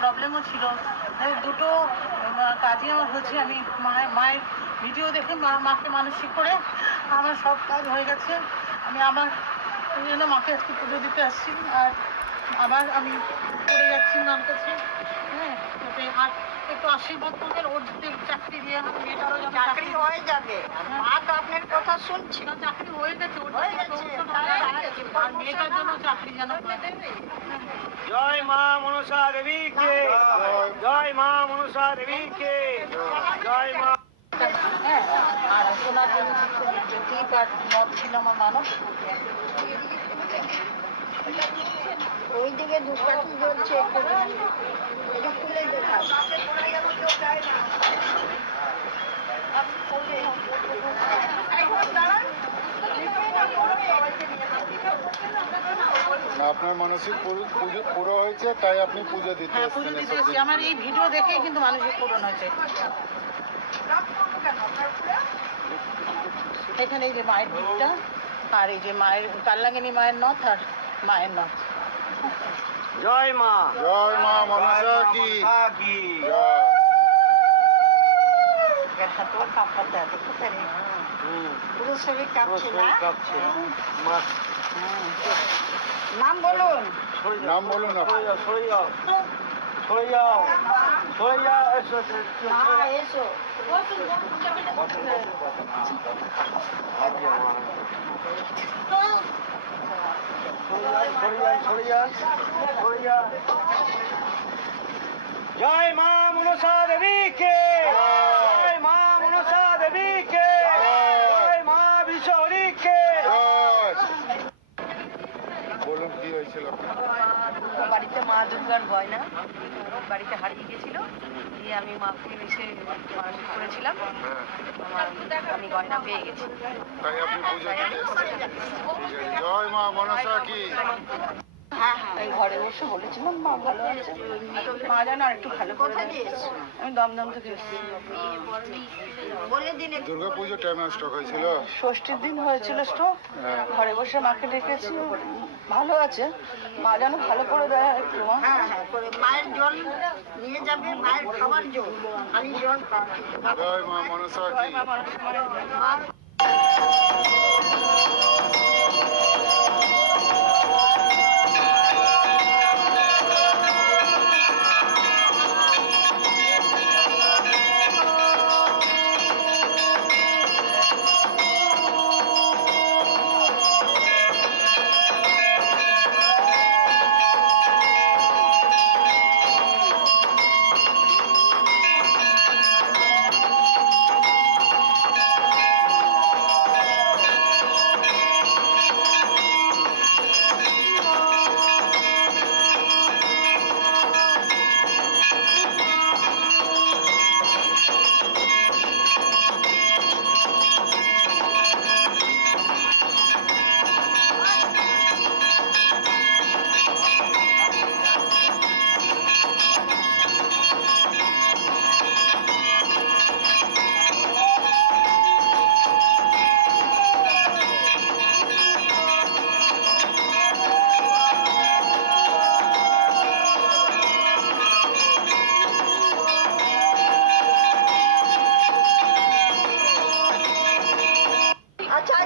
প্রবলেমও ছিল। এই দুটো কাজই আমার হচ্ছে আমি মায়ের মায়ের ভিডিও দেখে মা, মাকে মানসিক করে আমার সব কাজ হয়ে গেছে। আমি আমার জন্য মাকে আজকে পুজো দিতে আসছি। আর আবার আমি করে যাচ্ছি কাছে হ্যাঁ যাতে আর একটু আশীর্বাদ করবেন ওর যদি চাকরি দিয়ে আমার মেয়েটারও যেন চাকরি হয়ে যাবে। আর মা তো আপনার কথা শুনছি। না, চাকরি হয়ে গেছে ওর হয়ে হয়ে মেয়েটার জন্য চাকরি যেন জয় মা মনসা দেবী কে জয় মা মনসা দেবী কে জয় মা। হ্যাঁ আর সোনার জন্য আর মদ ছিল আমার মানব। ওইদিকে জ্বলছে এটা খুলে দেখাও আপনার মানসিক পুরো পুজো পুরো হয়েছে তাই আপনি পুজো দিতে হ্যাঁ পুজো দিতে এসেছি। আমার এই ভিডিও দেখেই কিন্তু মানুষের পূরণ হয়েছে। এখানে এই যে মায়ের দিকটা আর এই যে মায়ের কাল্লাঙ্গিনী মায়ের নথ আর মায়ের নথ। জয় মা। জয় মা মনসা কি? জয় এর হাতেও কাঁপাতে আছে কোথায় পুরো শরীর কাঁপছে না? কাঁপছে। মা। নাম বলুন। নাম বলুন। সরে যাও সরে যাও সরে যাও এসো, এসো। জয় মা মনসা দেবী কে জয় মা মনসা দেবী কে জয় মা বিশ্বরী কে জয় বলুন বাড়িতে মা দুর্গার গয়না বাড়িতে হারিয়ে গেছিল দিয়ে আমি মাকে এসে মানসিক করেছিলাম। আমি গয়না পেয়ে গেছি। তাই আপনি পুজো দিতে এসেছেন। ঠিক আছে। জয় মা মনসা কি হ্যাঁ হ্যাঁ। আমি ঘরে বসে বলেছিলাম মা ভালো আছে? মা যেন আর একটু ভালো করে কোথা দিয়ে দেয়। এসছো? আমি দমদম থেকে এসেছি। বলে দিন একটু। দুর্গা পুজো টাইমে স্টক হয়েছিল? ষষ্ঠীর দিন হয়েছিল স্ট্রোক হ্যাঁ। ঘরে বসে মাকে ডেকেছি ভালো আছে। মা যেন ভালো করে দেয় আর একটু মা। হ্যাঁ হ্যাঁ করে মায়ের জল নিয়ে যাবে মায়ের খাবার জল খালি জল খাওয়া। জয় মা মনসা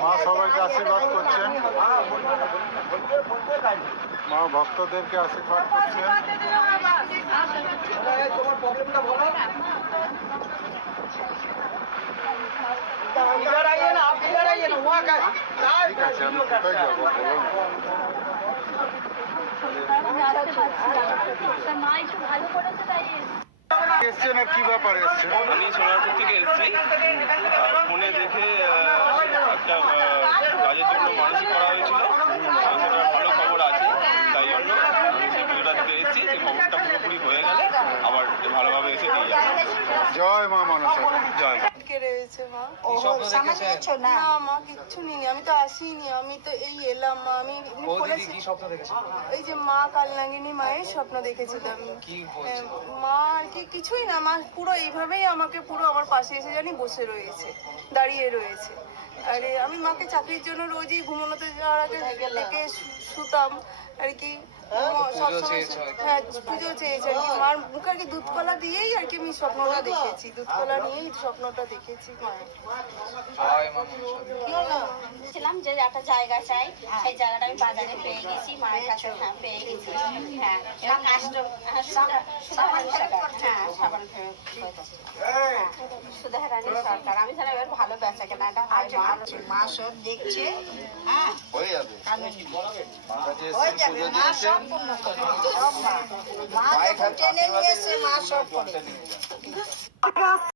মা সবাইকে আশীর্বাদ করছেন। মা ভক্তদেরকে আশীর্বাদ করছেন। এসছেন আর কি ব্যাপারে এসছেন? আমি সোনারপুর থেকে এসছি। জয় মা মনসা জয় আটকে রয়েছে মা? ওহো, সামান্য নিয়েছো না। না মা কিচ্ছু নিইনি আমি তো আসিনি আমি তো এই এলাম মা আমি বলেছি এই যে মা কালনাগিনী মায়ের স্বপ্ন দেখেছিলাম। মা আর কি কিছুই না মা পুরো এইভাবেই আমাকে পুরো আমার পাশে এসে জানি বসে রয়েছে দাঁড়িয়ে রয়েছে। আমি মাকে চাকরির জন্য রোজই ঘুমানোতে যাওয়ার আগে ডেকে শুতাম আর কি সবসময় হ্যাঁ পুজো চেয়েছে আর কি। মার মুখে আর কি দুধ দিয়েই আর কি আমি স্বপ্নটা দেখেছি। দুধ নিয়েই স্বপ্নটা দেখেছি মায়ের। ছিলাম যে একটা জায়গা চাই। সেই জায়গাটা আমি বাজারে পেয়ে গেছি মায়ের কাছে হ্যাঁ পেয়ে গেছি। হ্যাঁ হ্যাঁ সুধা সুধা রানী সরকার। হ্যাঁ হ্যাঁ, আমি এবার ভালো বেচা কেনাটা হয় মা সব দেখছে হ্যাঁ? হয়ে যাবে। হয়ে যাবে মা সব পূর্ণ করবে সব মা। মা টেনে নিয়ে মা সব করে